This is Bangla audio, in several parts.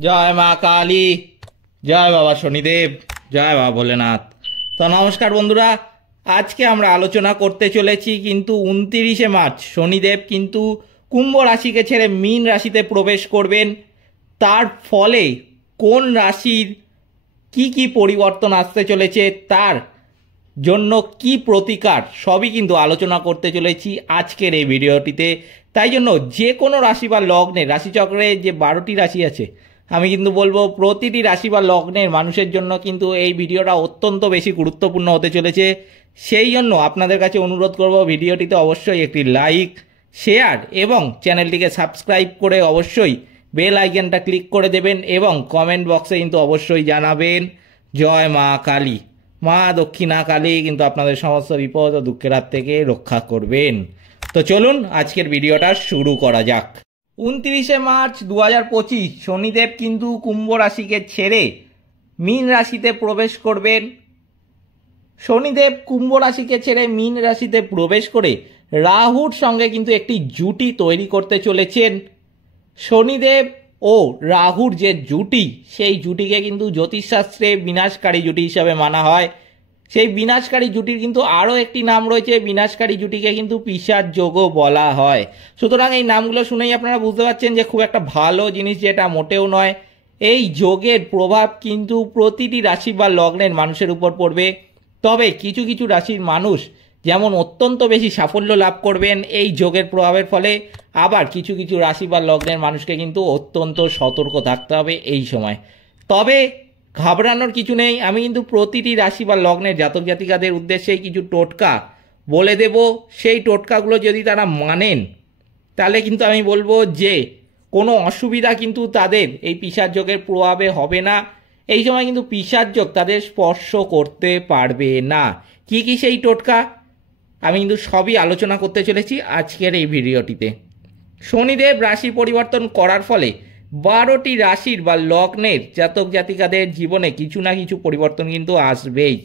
জয় মা কালী, জয় বাবা শনিদেব, জয় বাবা ভোলেনাথ। তো নমস্কার বন্ধুরা, আজকে আমরা আলোচনা করতে চলেছি কিন্তু 29শে মার্চ শনিদেব কিন্তু কুম্ভ রাশিকে ছেড়ে মীন রাশিতে প্রবেশ করবেন। তার ফলে কোন রাশির কি পরিবর্তন আসতে চলেছে, তার জন্য কি প্রতিকার, সবই কিন্তু আলোচনা করতে চলেছি আজকের এই ভিডিওটিতে। তাই জন্য যে কোনো রাশি বা লগ্নে, রাশিচক্রে যে 12টি রাশি আছে, আমি কিন্তু বলবো প্রতিটি রাশি বা লগ্নের মানুষের জন্য কিন্তু এই ভিডিওটা অত্যন্ত বেশি গুরুত্বপূর্ণ হতে চলেছে। সেই জন্য আপনাদের কাছে অনুরোধ করব, ভিডিওটিতে অবশ্যই একটি লাইক, শেয়ার এবং চ্যানেলটিকে সাবস্ক্রাইব করে অবশ্যই বেল আইকনটা ক্লিক করে দেবেন এবং কমেন্ট বক্সে কিন্তু অবশ্যই জানাবেন জয় মা কালী। মা দক্ষিণা কালী কিন্তু আপনাদের সমস্ত বিপদ ও দুঃখের হাত থেকে রক্ষা করবেন। তো চলুন আজকের ভিডিওটা শুরু করা যাক। 29শে মার্চ 2025 শনিদেব কিন্তু কুম্ভ রাশিকে ছেড়ে মীন রাশিতে প্রবেশ করবেন। শনিদেব কুম্ভ রাশিকে ছেড়ে মীন রাশিতে প্রবেশ করে রাহুর সঙ্গে কিন্তু একটি জুটি তৈরি করতে চলেছেন। শনিদেব ও রাহুর যে জুটি, সেই জুটিকে কিন্তু জ্যোতিষশাস্ত্রে বিনাশকারী জুটি হিসাবে মানা হয়। সেই বিনাশকারী জুটির কিন্তু আরও একটি নাম রয়েছে, বিনাশকারী জুটিকে কিন্তু পিশাচ যোগও বলা হয়। সুতরাং এই নামগুলো শুনেই আপনারা বুঝতে পারছেন যে খুব একটা ভালো জিনিস যেটা মোটেও নয়। এই যোগের প্রভাব কিন্তু প্রতিটি রাশি বা লগ্নের মানুষের উপর পড়বে। তবে কিছু কিছু রাশির মানুষ যেমন অত্যন্ত বেশি সাফল্য লাভ করবেন এই যোগের প্রভাবের ফলে, আবার কিছু কিছু রাশি বা লগ্নের মানুষকে কিন্তু অত্যন্ত সতর্ক থাকতে হবে এই সময়। তবে ঘাবড়ানোর কিছু নেই, আমি কিন্তু প্রতিটি রাশি বা লগ্নের জাতক জাতিকাদের উদ্দেশ্যে কিছু টোটকা বলে দেব। সেই টোটকাগুলো যদি তারা মানেন তাহলে কিন্তু আমি বলবো যে কোনো অসুবিধা কিন্তু তাদের এই পিশাচ যোগের প্রভাবে হবে না। এই সময় কিন্তু পিশাচ যোগ তাদের স্পর্শ করতে পারবে না। কি কি সেই টোটকা, আমি কিন্তু সবই আলোচনা করতে চলেছি আজকের এই ভিডিওটিতে। শনিদেব রাশি পরিবর্তন করার ফলে 12টি রাশির বা লগ্নের জাতক জাতিকাদের জীবনে কিছু না কিছু পরিবর্তন কিন্তু আসবেই।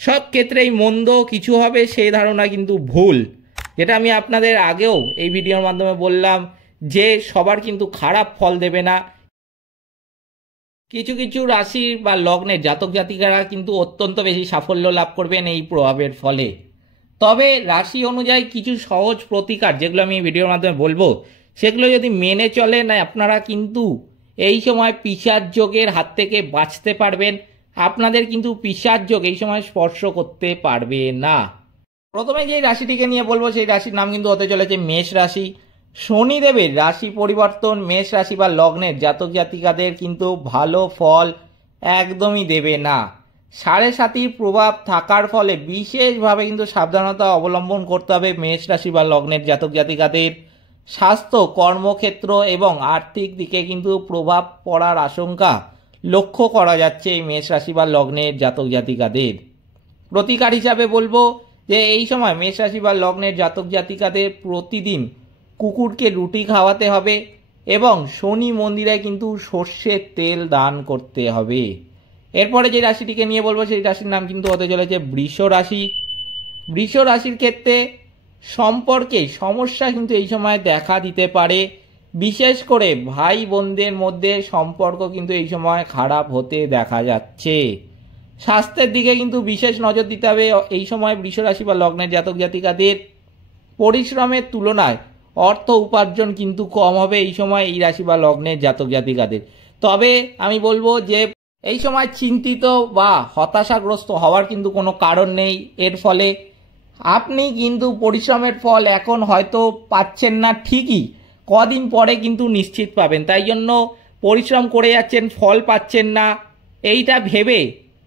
সব ক্ষেত্রেই মন্দ কিছু হবে সেই ধারণা কিন্তু ভুল। যেটা আমি আপনাদের আগেও এই ভিডিওর মাধ্যমে বললাম যে সবার কিন্তু খারাপ ফল দেবে না। কিছু কিছু রাশি বা লগ্নের জাতক জাতিকারা কিন্তু অত্যন্ত বেশি সাফল্য লাভ করবেন এই প্রভাবের ফলে। তবে রাশি অনুযায়ী কিছু সহজ প্রতিকার যেগুলো আমি ভিডিওর মাধ্যমে বলবো, সেগুলো যদি মেনে চলেন আপনারা কিন্তু এই সময় পিশাচ যোগের হাত থেকে বাঁচতে পারবেন। আপনাদের কিন্তু পিশাচ যোগ এই সময় স্পর্শ করতে পারবে না। প্রথমে যে রাশিটিকে নিয়ে বলবো সেই রাশির নাম কিন্তু হতে চলেছে মেষ রাশি। শনিদেবের রাশি পরিবর্তন মেষ রাশি বা লগ্নের জাতক জাতিকাদের কিন্তু ভালো ফল একদমই দেবে না। 7.5 প্রভাব থাকার ফলে বিশেষভাবে কিন্তু সাবধানতা অবলম্বন করতে হবে মেষ রাশি বা লগ্নের জাতক জাতিকাদের। স্বাস্থ্য, কর্মক্ষেত্র এবং আর্থিক দিকে কিন্তু প্রভাব পড়ার আশঙ্কা লক্ষ্য করা যাচ্ছে এই মেষ রাশি বা লগ্নের জাতক জাতিকাদের। প্রতিকার হিসাবে বলবো যে এই সময় মেষ রাশি বা লগ্নের জাতক জাতিকাদের প্রতিদিন কুকুরকে রুটি খাওয়াতে হবে এবং শনি মন্দিরে কিন্তু সর্ষের তেল দান করতে হবে। এরপরে যে রাশিটিকে নিয়ে বলবো সেই রাশির নাম কিন্তু হতে চলেছে বৃষ রাশি। বৃষ রাশির ক্ষেত্রে সম্পর্কে সমস্যা কিন্তু এই সময় দেখা দিতে পারে। বিশেষ করে ভাই বোনদের মধ্যে সম্পর্ক কিন্তু এই সময় খারাপ হতে দেখা যাচ্ছে। স্বাস্থ্যের দিকে কিন্তু বিশেষ নজর দিতে হবে এই সময় বৃষ রাশি বা লগ্নের জাতক জাতিকাদের। পরিশ্রমের তুলনায় অর্থ উপার্জন কিন্তু কম হবে এই সময় এই রাশি বা লগ্নের জাতক জাতিকাদের। তবে আমি বলবো যে এই সময় চিন্তিত বা হতাশাগ্রস্ত হওয়ার কিন্তু কোনো কারণ নেই। এর ফলে আপনি কিন্তু পরিশ্রমের ফল এখন হয়তো পাচ্ছেন না ঠিকই, কদিন পরে কিন্তু নিশ্চিত পাবেন। তাই জন্য পরিশ্রম করে যাচ্ছেন, ফল পাচ্ছেন না, এইটা ভেবে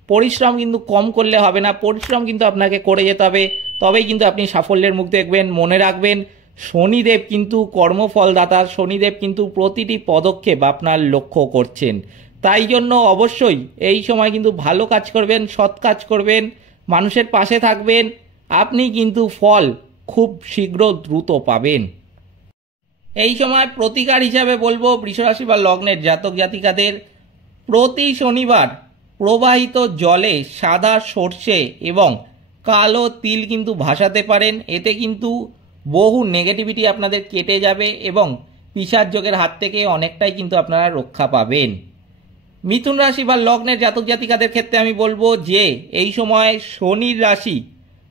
পরিশ্রম কিন্তু কম করলে হবে না। পরিশ্রম কিন্তু আপনাকে করে যেতে হবে, তবেই কিন্তু আপনি সাফল্যের মুখ দেখবেন। মনে রাখবেন শনিদেব কিন্তু কর্মফলদাতা, শনিদেব কিন্তু প্রতিটি পদক্ষেপ আপনার লক্ষ্য করছেন। তাই জন্য অবশ্যই এই সময় কিন্তু ভালো কাজ করবেন, সৎ কাজ করবেন, মানুষের পাশে থাকবেন, আপনি কিন্তু ফল খুব শীঘ্র দ্রুত পাবেন। এই সময় প্রতিকার হিসাবে বলবো বৃষরাশি বা লগ্নের জাতক জাতিকাদের প্রতি শনিবার প্রবাহিত জলে সাদা সর্ষে এবং কালো তিল কিন্তু ভাসাতে পারেন। এতে কিন্তু বহু নেগেটিভিটি আপনাদের কেটে যাবে এবং পিশাচ যোগের হাত থেকে অনেকটাই কিন্তু আপনারা রক্ষা পাবেন। মিথুন রাশি বা লগ্নের জাতক জাতিকাদের ক্ষেত্রে আমি বলবো যে এই সময় শনির রাশি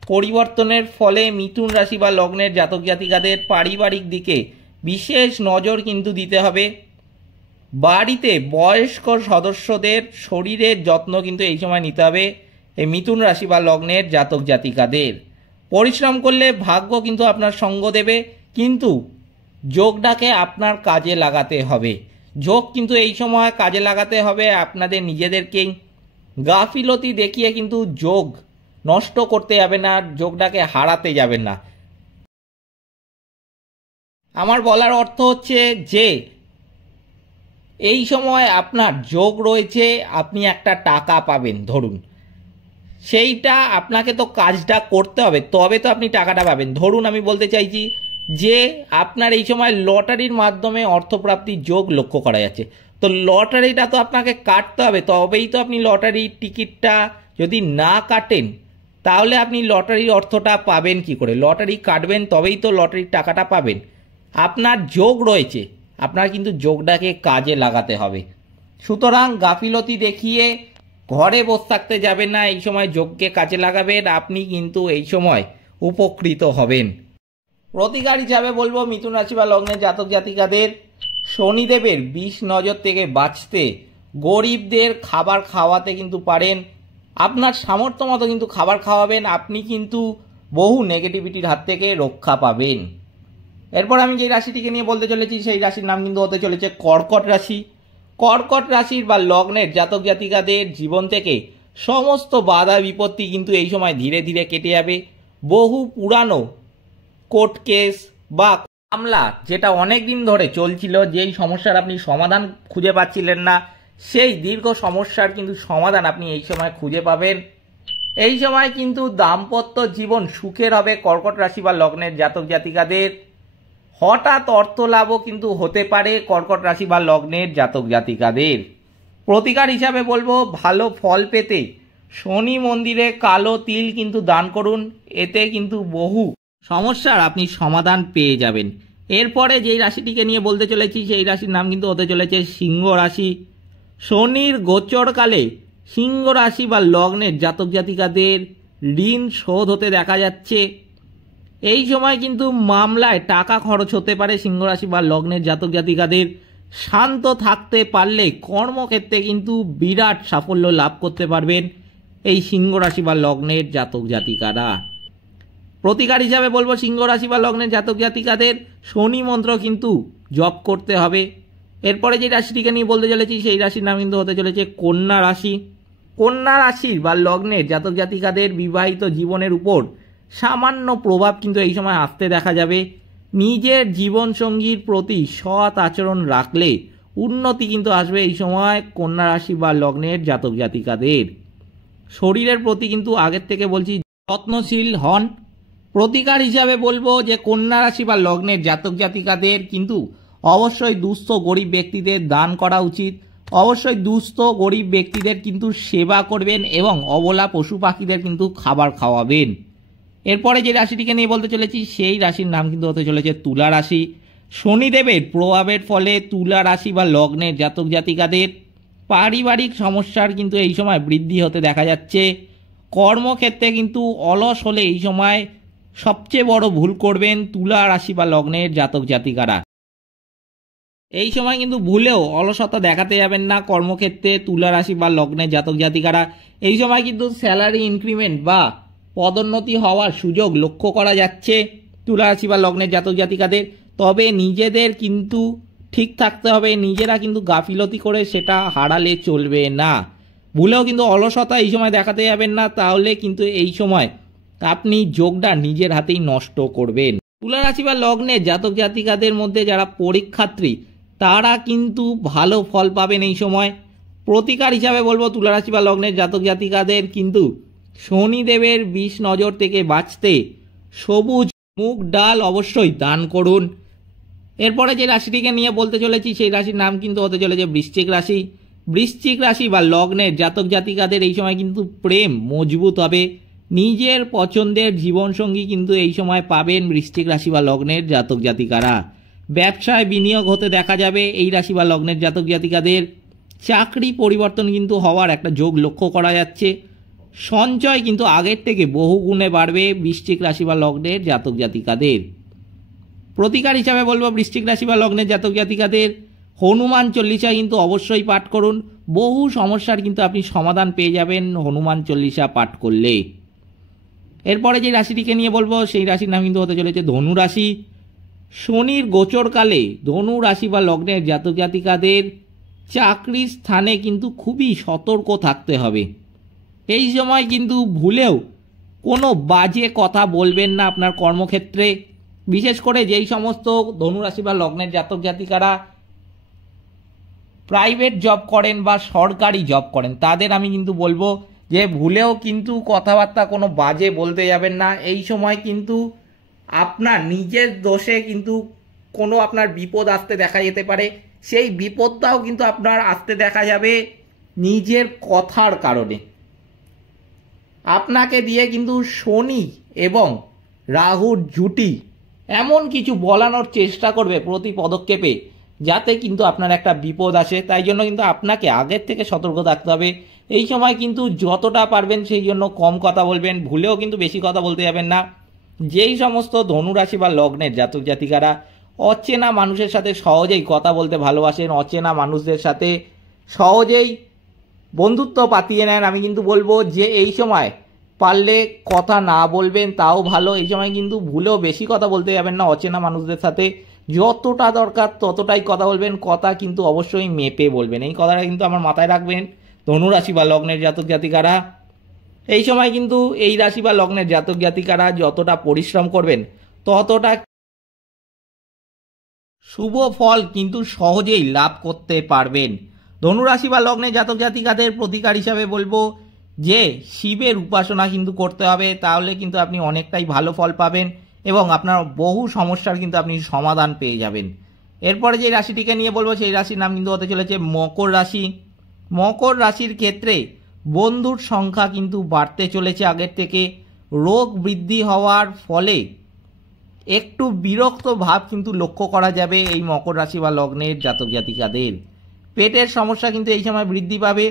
পরিবর্তনের ফলে মিথুন রাশি বা লগ্নের জাতক জাতিকাদের পারিবারিক দিকে বিশেষ নজর কিন্তু দিতে হবে। বাড়িতে বয়স্ক সদস্যদের শরীরের যত্ন কিন্তু এই সময় নিতে হবে এই মিথুন রাশি বা লগ্নের জাতক জাতিকাদের। পরিশ্রম করলে ভাগ্য কিন্তু আপনার সঙ্গ দেবে, কিন্তু যোগটাকে আপনার কাজে লাগাতে হবে। যোগ কিন্তু এই সময় কাজে লাগাতে হবে আপনাদের নিজেদেরকেই। গাফিলতি দেখিয়ে কিন্তু যোগ নষ্ট করতে যাবে না, যোগটাকে হারাতে যাবেন না। আমার বলার অর্থ হচ্ছে যে এই সময় আপনার যোগ রয়েছে, আপনি একটা টাকা পাবেন ধরুন, সেইটা আপনাকে তো কাজটা করতে হবে, তবে তো আপনি টাকাটা পাবেন। ধরুন আমি বলতে চাইছি যে আপনার এই সময় লটারির মাধ্যমে অর্থপ্রাপ্তির যোগ লক্ষ্য করা যাচ্ছে, তো লটারিটা তো আপনাকে কাটতে হবে, তবেই তো আপনি লটারির টিকিটটা যদি না কাটেন তাহলে আপনি লটারির অর্থটা পাবেন কি করে? লটারি কাটবেন তবেই তো লটারির টাকাটা পাবেন। আপনার যোগ রয়েছে, আপনার কিন্তু যোগটাকে কাজে লাগাতে হবে। সুতরাং গাফিলতি দেখিয়ে ঘরে বসে থাকতে যাবেন না, এই সময় যোগকে কাজে লাগাবেন, আপনি কিন্তু এই সময় উপকৃত হবেন। প্রতিকার হিসাবে বলবো মিথুন রাশি বা লগ্নের জাতক জাতিকাদের শনিদেবের বিষ নজর থেকে বাঁচতে গরিবদের খাবার খাওয়াতে কিন্তু পারেন। আপনার সামর্থ্য মতো কিন্তু খাবার খাওয়াবেন, আপনি কিন্তু বহু নেগেটিভিটির হাত থেকে রক্ষা পাবেন। এরপর আমি যে রাশিটিকে নিয়ে বলতে চলেছি সেই রাশির নাম কিন্তু হতে চলেছে কর্কট রাশি। কর্কট রাশির বা লগ্নের জাতক জাতিকাদের জীবন থেকে সমস্ত বাধা বিপত্তি কিন্তু এই সময় ধীরে ধীরে কেটে যাবে। বহু পুরানো কোর্ট কেস বা মামলা যেটা অনেক দিন ধরে চলছিল, যেই সমস্যার আপনি সমাধান খুঁজে পাচ্ছিলেন না, সেই দীর্ঘ সমস্যার কিন্তু সমাধান আপনি এই সময় খুঁজে পাবেন। এই সময় কিন্তু দাম্পত্য জীবন সুখের হবে কর্কট রাশি বা লগ্নের জাতক জাতিকাদের। হঠাৎ অর্থ লাভও কিন্তু হতে পারে কর্কট রাশি বা লগ্নের জাতক জাতিকাদের। প্রতিকার হিসাবে বলবো ভালো ফল পেতে শনি মন্দিরে কালো তিল কিন্তু দান করুন, এতে কিন্তু বহু সমস্যার আপনি সমাধান পেয়ে যাবেন। এরপরে যেই রাশিটিকে নিয়ে বলতে চলেছি সেই রাশির নাম কিন্তু হতে চলেছে সিংহ রাশি। শনির গোচরকালে সিংহ রাশি বা লগ্নের জাতক জাতিকাদের ঋণ শোধ হতে দেখা যাচ্ছে। এই সময় কিন্তু মামলায় টাকা খরচ হতে পারে সিংহ রাশি বা লগ্নের জাতক জাতিকাদের। শান্ত থাকতে পারলে কর্মক্ষেত্রে কিন্তু বিরাট সাফল্য লাভ করতে পারবেন এই সিংহ রাশি বা লগ্নের জাতক জাতিকারা। প্রতিকার হিসাবে বলবো সিংহ রাশি বা লগ্নের জাতক জাতিকাদের শনি মন্ত্র কিন্তু জপ করতে হবে। এরপরে যে রাশিটিকে নিয়ে বলতে চলেছি সেই রাশির নাম কিন্তু হতে চলেছে কন্যা রাশি। কন্যা রাশির বা লগ্নের জাতক জাতিকাদের বিবাহিত জীবনের উপর সামান্য প্রভাব কিন্তু এই সময় আসতে দেখা যাবে। নিজের জীবনসঙ্গীর প্রতি সৎ আচরণ রাখলে উন্নতি কিন্তু আসবে এই সময় কন্যা রাশি বা লগ্নের জাতক জাতিকাদের। শরীরের প্রতি কিন্তু আগের থেকে বলছি যত্নশীল হন। প্রতিকার হিসাবে বলবো যে কন্যা রাশি বা লগ্নের জাতক জাতিকাদের কিন্তু অবশ্যই দুস্থ গরিব ব্যক্তিদের দান করা উচিত। অবশ্যই দুস্থ গরিব ব্যক্তিদের কিন্তু সেবা করবেন এবং অবলা পশু পাখিদের কিন্তু খাবার খাওয়াবেন। এরপরে যে রাশিটিকে নিয়ে বলতে চলেছি সেই রাশির নাম কিন্তু হতে চলেছে তুলা রাশি। শনিদেবের প্রভাবের ফলে তুলা রাশি বা লগ্নের জাতক জাতিকাদের পারিবারিক সমস্যার কিন্তু এই সময় বৃদ্ধি হতে দেখা যাচ্ছে। কর্মক্ষেত্রে কিন্তু অলস হলে এই সময় সবচেয়ে বড় ভুল করবেন তুলা রাশি বা লগ্নের জাতক জাতিকারা। এই সময় কিন্তু ভুলেও অলসতা দেখাতে যাবেন না কর্মক্ষেত্রে তুলা রাশি বা লগ্নের জাতক জাতিকারা। এই সময় কিন্তু স্যালারি ইনক্রিমেন্ট বা পদোন্নতি হওয়ার সুযোগ লক্ষ্য করা যাচ্ছে তুলা রাশি বা লগ্নের জাতক জাতিকাদের। তবে নিজেদের কিন্তু ঠিক থাকতে হবে, নিজেরা কিন্তু গাফিলতি করে সেটা হারালে চলবে না। ভুলেও কিন্তু অলসতা এই সময় দেখাতে যাবেন না, তাহলে কিন্তু এই সময় আপনি যোগটা নিজের হাতেই নষ্ট করবেন। তুলা রাশি বা লগ্নের জাতক জাতিকাদের মধ্যে যারা পরীক্ষার্থী তারা কিন্তু ভালো ফল পাবেন এই সময়। প্রতিকার হিসাবে বলবো তুলা রাশি বা লগ্নের জাতক জাতিকাদের কিন্তু শনিদেবের বিষ নজর থেকে বাঁচতে সবুজ মুগ ডাল অবশ্যই দান করুন। এরপরে যে রাশিটিকে নিয়ে বলতে চলেছি সেই রাশির নাম কিন্তু হতে চলেছে বৃশ্চিক রাশি। বৃশ্চিক রাশি বা লগ্নের জাতক জাতিকাদের এই সময় কিন্তু প্রেম মজবুত হবে। নিজের পছন্দের জীবনসঙ্গী কিন্তু এই সময় পাবেন বৃশ্চিক রাশি বা লগ্নের জাতক জাতিকারা। ব্যবসায় বিনিয়োগ হতে দেখা যাবে এই রাশি বা লগ্নের জাতক জাতিকাদের। চাকরি পরিবর্তন কিন্তু হওয়ার একটা যোগ লক্ষ্য করা যাচ্ছে। সঞ্চয় কিন্তু আগের থেকে বহু গুণে বাড়বে বৃশ্চিক রাশি বা লগ্নের জাতক জাতিকাদের। প্রতিকার হিসাবে বলবো বৃশ্চিক রাশি বা লগ্নের জাতক জাতিকাদের হনুমান চল্লিশা কিন্তু অবশ্যই পাঠ করুন। বহু সমস্যার কিন্তু আপনি সমাধান পেয়ে যাবেন হনুমান চল্লিশা পাঠ করলে। এরপরে যে রাশিটিকে নিয়ে বলবো সেই রাশির নাম কিন্তু হতে চলেছে ধনু রাশি। শনির গোচরকালে ধনু রাশি বা লগ্নের জাতক জাতিকাদের চাকরির স্থানে কিন্তু খুবই সতর্ক থাকতে হবে। এই সময় কিন্তু ভুলেও কোনো বাজে কথা বলবেন না আপনার কর্মক্ষেত্রে। বিশেষ করে যেই সমস্ত ধনুরাশি বা লগ্নের জাতক জাতিকারা প্রাইভেট জব করেন বা সরকারি জব করেন তাদের আমি কিন্তু বলবো যে ভুলেও কিন্তু কথাবার্তা কোনো বাজে বলতে যাবেন না। এই সময় কিন্তু আপনার নিজের দোষে কিন্তু কোনো আপনার বিপদ আসতে দেখা যেতে পারে। সেই বিপদটাও কিন্তু আপনার আসতে দেখা যাবে নিজের কথার কারণে। আপনাকে দিয়ে কিন্তু শনি এবং রাহুর জুটি এমন কিছু বলানোর চেষ্টা করবে প্রতি পদক্ষেপে যাতে কিন্তু আপনার একটা বিপদ আসে। তাই জন্য কিন্তু আপনাকে আগের থেকে সতর্ক থাকতে হবে। এই সময় কিন্তু যতটা পারবেন সেই জন্য কম কথা বলবেন, ভুলেও কিন্তু বেশি কথা বলতে যাবেন না। যেই সমস্ত ধনুরাশি বা লগ্নের জাতক জাতিকারা অচেনা মানুষের সাথে সহজেই কথা বলতে ভালোবাসেন, অচেনা মানুষদের সাথে সহজেই বন্ধুত্ব পাতিয়ে নেন, আমি কিন্তু বলবো যে এই সময় পারলে কথা না বলবেন তাও ভালো। এই সময় কিন্তু ভুলেও বেশি কথা বলতে যাবেন না অচেনা মানুষদের সাথে। যতটা দরকার ততটাই কথা বলবেন, কথা কিন্তু অবশ্যই মেপে বলবেন। এই কথাটা কিন্তু আমার মাথায় রাখবেন ধনুরাশি বা লগ্নের জাতক জাতিকারা। এই সময় কিন্তু এই রাশি বা লগ্নের জাতক জাতিকারা যতটা পরিশ্রম করবেন ততটা শুভ ফল কিন্তু সহজেই লাভ করতে পারবেন। ধনুরাশি বা লগ্নের জাতক জাতিকাদের প্রতিকার হিসাবে বলবো যে শিবের উপাসনা কিন্তু করতে হবে, তাহলে কিন্তু আপনি অনেকটাই ভালো ফল পাবেন এবং আপনার বহু সমস্যার কিন্তু আপনি সমাধান পেয়ে যাবেন। এরপরে যে রাশিটিকে নিয়ে বলবো সেই রাশির নাম কিন্তু হতে চলেছে মকর রাশি। মকর রাশির ক্ষেত্রে বন্ধুর সংখ্যা কিন্তু বাড়তে চলেছে আগের থেকে। রোগ বৃদ্ধি হওয়ার ফলে একটু বিরক্ত ভাব কিন্তু লক্ষ্য করা যাবে এই মকর রাশি বা লগ্নের জাতক জাতিকাদের। পেটের সমস্যা কিন্তু এই সময় বৃদ্ধি পাবে।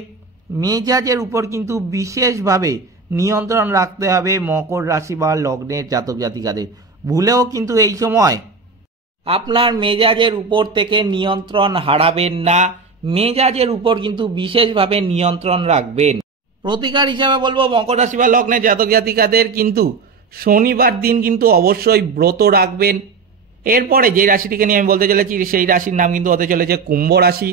মেজাজের উপর কিন্তু বিশেষভাবে নিয়ন্ত্রণ রাখতে হবে মকর রাশি বা লগ্নের জাতক জাতিকাদের। ভুলেও কিন্তু এই সময় আপনার মেজাজের উপর থেকে নিয়ন্ত্রণ হারাবেন না, মেজাজের উপর কিন্তু বিশেষভাবে নিয়ন্ত্রণ রাখবেন। প্রতিকার হিসাবে বলবো মকর রাশি বা লগ্নের জাতক জাতিকাদের কিন্তু শনিবার দিন কিন্তু অবশ্যই ব্রত রাখবেন। এরপরে যে রাশিটিকে নিয়ে আমি বলতে চলেছি সেই রাশির নাম কিন্তু হতে চলেছে কুম্ভ রাশি।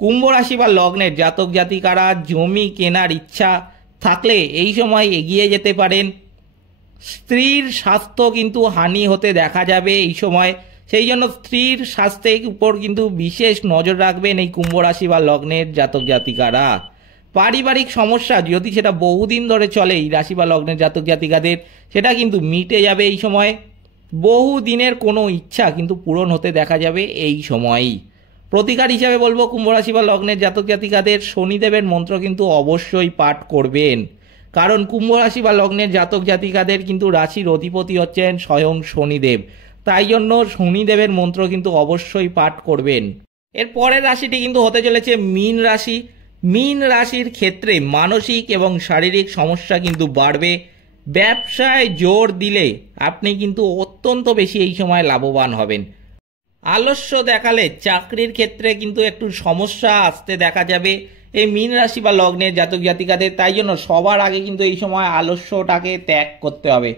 কুম্ভ রাশি বা লগ্নের জাতক জাতিকারা জমি কেনার ইচ্ছা থাকলে এই সময় এগিয়ে যেতে পারেন। স্ত্রীর স্বাস্থ্য কিন্তু হানি হতে দেখা যাবে এই সময়, সেই জন্য স্ত্রীর স্বাস্থ্যের উপর কিন্তু বিশেষ নজর রাখবেন এই কুম্ভ রাশি বা লগ্নের জাতক জাতিকারা। পারিবারিক সমস্যা যদি সেটা বহুদিন ধরে চলে এই রাশি বা লগ্নের জাতক জাতিকাদের সেটা কিন্তু মিটে যাবে এই সময়। বহু দিনের কোনো ইচ্ছা কিন্তু পূরণ হতে দেখা যাবে এই সময়ই। প্রতিকার হিসাবে বলবো কুম্ভ রাশি বা লগ্নের জাতক জাতিকাদের শনিদেবের মন্ত্র কিন্তু অবশ্যই পাঠ করবেন, কারণ কুম্ভ রাশি বা লগ্নের জাতক জাতিকাদের কিন্তু রাশির অধিপতি হচ্ছেন স্বয়ং শনিদেব। তাই জন্য শনিদেবের মন্ত্র কিন্তু অবশ্যই পাঠ করবেন। এর পরের রাশিটি কিন্তু হতে চলেছে মীন রাশি। মীন রাশির ক্ষেত্রে মানসিক এবং শারীরিক সমস্যা কিন্তু বাড়বে। ব্যবসায় জোর দিলে আপনি কিন্তু অত্যন্ত বেশি এই সময় লাভবান হবেন। আলস্য দেখালে চাকরির ক্ষেত্রে কিন্তু একটু সমস্যা আসতে দেখা যাবে এই মীন রাশি বা লগ্নের জাতক জাতিকাদের। তাই জন্য সবার আগে কিন্তু এই সময় আলস্যটাকে ত্যাগ করতে হবে।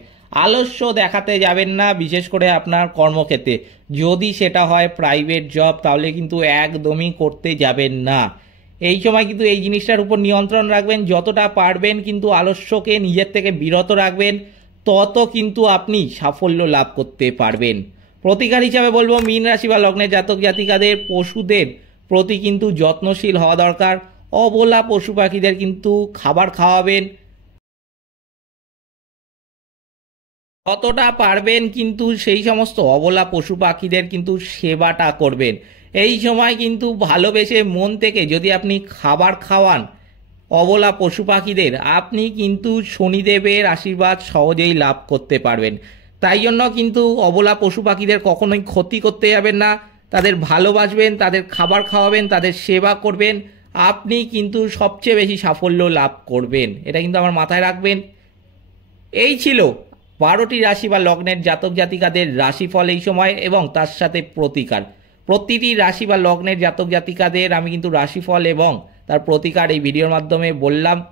আলস্য দেখাতে যাবেন না, বিশেষ করে আপনার কর্মক্ষেত্রে যদি সেটা হয় প্রাইভেট জব তাহলে কিন্তু একদমই করতে যাবেন না। এই সময় কিন্তু এই জিনিসটার উপর নিয়ন্ত্রণ রাখবেন, যতটা পারবেন কিন্তু আলস্যকে নিজের থেকে বিরত রাখবেন, তত কিন্তু আপনি সাফল্য লাভ করতে পারবেন। প্রতিকার হিসাবে বলবো মীন রাশি বা লগ্নের জাতক জাতিকাদের পশুদের প্রতি কিন্তু যত্নশীল হওয়া দরকার। অবলা পশু পাখিদের কিন্তু খাবার খাওয়াবেন, যতটা পারবেন কিন্তু সেই সমস্ত অবলা পশু পাখিদের কিন্তু সেবাটা করবেন। এই সময় কিন্তু ভালোবেসে মন থেকে যদি আপনি খাবার খাওয়ান অবলা পশু পাখিদের, আপনি কিন্তু শনিদেবের আশীর্বাদ সহজেই লাভ করতে পারবেন। তাই জন্য কিন্তু অবলা পশু পাখিদের কখনোই ক্ষতি করতে যাবেন না, তাদের ভালোবাসবেন, তাদের খাবার খাওয়াবেন, তাদের সেবা করবেন, আপনি কিন্তু সবচেয়ে বেশি সাফল্য লাভ করবেন। এটা কিন্তু আমার মাথায় রাখবেন। এই ছিল 12টি রাশি বা লগ্নের জাতক জাতিকাদের রাশিফল এই সময় এবং তার সাথে প্রতিকার। প্রতিটি রাশি বা লগ্নের জাতক জাতিকাদের আমি কিন্তু রাশিফল এবং তার প্রতিকার এই ভিডিওর মাধ্যমে বললাম।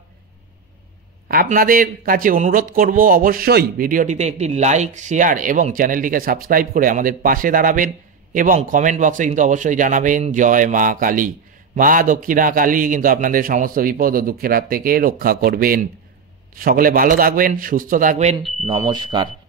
আপনাদের কাছে অনুরোধ করব অবশ্যই ভিডিওটিতে একটি লাইক, শেয়ার এবং চ্যানেলটিকে সাবস্ক্রাইব করে আমাদের পাশে দাঁড়াবেন এবং কমেন্ট বক্সে কিন্তু অবশ্যই জানাবেন জয় মা কালী। মা দক্ষিণা কালী কিন্তু আপনাদের সমস্ত বিপদ ও দুঃখের হাত থেকে রক্ষা করবেন। সকলে ভালো থাকবেন, সুস্থ থাকবেন। নমস্কার।